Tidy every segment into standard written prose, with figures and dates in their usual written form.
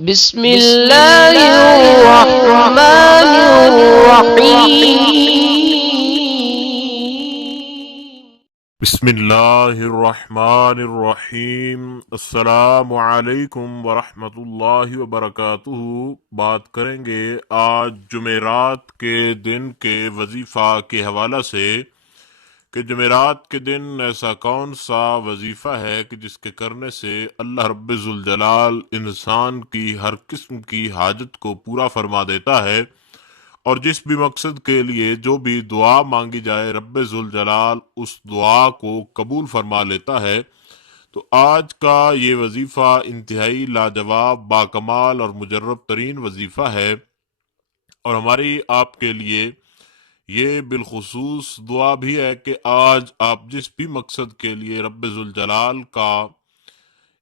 بسم اللہ الرحمن الرحیم۔ بسم اللہ الرحمن الرحیم۔ السلام علیکم ورحمۃ اللہ وبرکاتہ۔ بات کریں گے آج جمعرات کے دن کے وظیفہ کے حوالہ سے کہ جمعرات کے دن ایسا کون سا وظیفہ ہے کہ جس کے کرنے سے اللہ رب ذوالجلال انسان کی ہر قسم کی حاجت کو پورا فرما دیتا ہے، اور جس بھی مقصد کے لیے جو بھی دعا مانگی جائے رب ذوالجلال اس دعا کو قبول فرما لیتا ہے۔ تو آج کا یہ وظیفہ انتہائی لاجواب، باکمال اور مجرب ترین وظیفہ ہے، اور ہماری آپ کے لیے یہ بالخصوص دعا بھی ہے کہ آج آپ جس بھی مقصد کے لیے رب ذوالجلال کا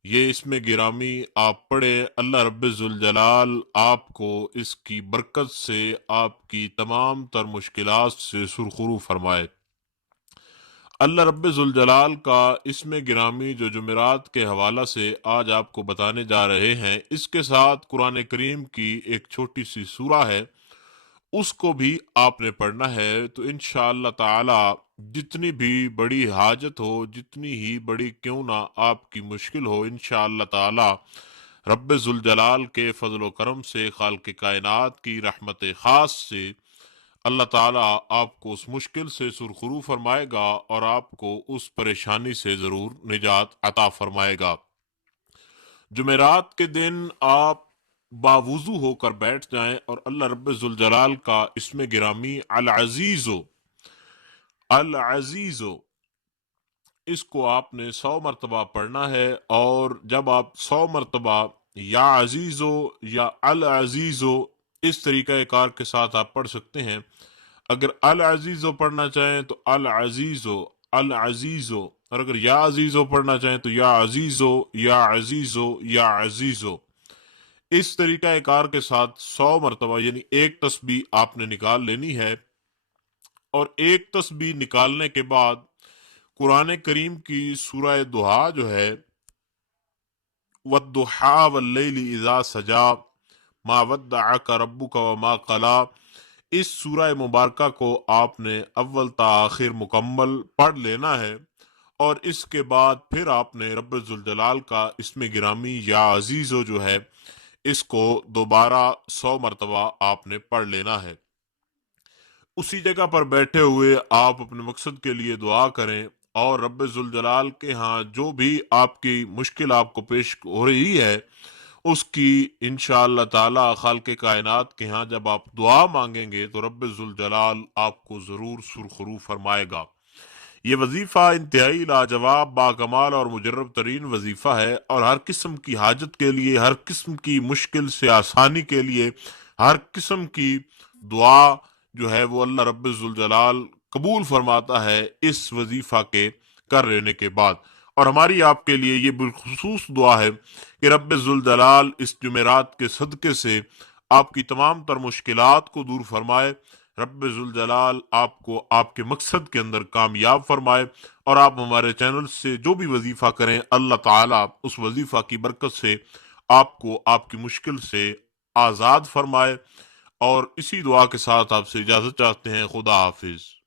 یہ اسم گرامی آپ پڑھے، اللہ رب ذوالجلال آپ کو اس کی برکت سے آپ کی تمام تر مشکلات سے سرخرو فرمائے۔ اللہ رب ذوالجلال کا اسم گرامی جو جمعرات کے حوالہ سے آج آپ کو بتانے جا رہے ہیں، اس کے ساتھ قرآن کریم کی ایک چھوٹی سی سورہ ہے، اس کو بھی آپ نے پڑھنا ہے۔ تو انشاءاللہ تعالی جتنی بھی بڑی حاجت ہو، جتنی ہی بڑی کیوں نہ آپ کی مشکل ہو، انشاءاللہ تعالی رب ذوالجلال کے فضل و کرم سے، خالق کائنات کی رحمت خاص سے اللہ تعالیٰ آپ کو اس مشکل سے سرخرو فرمائے گا، اور آپ کو اس پریشانی سے ضرور نجات عطا فرمائے گا۔ جمعرات کے دن آپ باوضو ہو کر بیٹھ جائیں اور اللہ رب ذوالجلال کا اسم گرامی العزیزو اس کو آپ نے 100 مرتبہ پڑھنا ہے، اور جب آپ 100 مرتبہ یا عزیزو یا العزیزو اس طریقہ کار کے ساتھ آپ پڑھ سکتے ہیں۔ اگر العزیزو پڑھنا چاہیں تو العزیزو، اور اگر یا عزیزو پڑھنا چاہیں تو یا عزیزو یا عزیزو یا عزیزو، اس طریقہ کار کے ساتھ 100 مرتبہ یعنی ایک تسبیح آپ نے نکال لینی ہے، اور ایک تسبیح نکالنے کے بعد قرآن کریم کی سورہ دہا جو ہے وَالضُّحَا وَاللَّيْلِ إِذَا سَجَا مَا وَدَّعَكَ رَبُّكَ وَمَا قَلَا، اس سورہ مبارکہ کو آپ نے اول تا آخر مکمل پڑھ لینا ہے، اور اس کے بعد پھر آپ نے رب ذوالجلال کا اسم گرامی یا عزیزو جو ہے اس کو دوبارہ 100 مرتبہ آپ نے پڑھ لینا ہے۔ اسی جگہ پر بیٹھے ہوئے آپ اپنے مقصد کے لیے دعا کریں، اور رب ذوالجلال کے ہاں جو بھی آپ کی مشکل آپ کو پیش ہو رہی ہے اس کی انشاءاللہ تعالی خالق کائنات کے ہاں جب آپ دعا مانگیں گے تو رب ذوالجلال آپ کو ضرور سرخرو فرمائے گا۔ یہ وظیفہ انتہائی لاجواب، باکمال اور مجرب ترین وظیفہ ہے، اور ہر قسم کی حاجت کے لیے، ہر قسم کی مشکل سے آسانی کے لیے، ہر قسم کی دعا جو ہے وہ اللہ رب ذوالجلال قبول فرماتا ہے اس وظیفہ کے کر لینے کے بعد۔ اور ہماری آپ کے لیے یہ بالخصوص دعا ہے کہ رب ذوالجلال اس جمعرات کے صدقے سے آپ کی تمام تر مشکلات کو دور فرمائے، رب ذوالجلال آپ کو آپ کے مقصد کے اندر کامیاب فرمائے، اور آپ ہمارے چینل سے جو بھی وظیفہ کریں اللہ تعالیٰ اس وظیفہ کی برکت سے آپ کو آپ کی مشکل سے آزاد فرمائے۔ اور اسی دعا کے ساتھ آپ سے اجازت چاہتے ہیں۔ خدا حافظ۔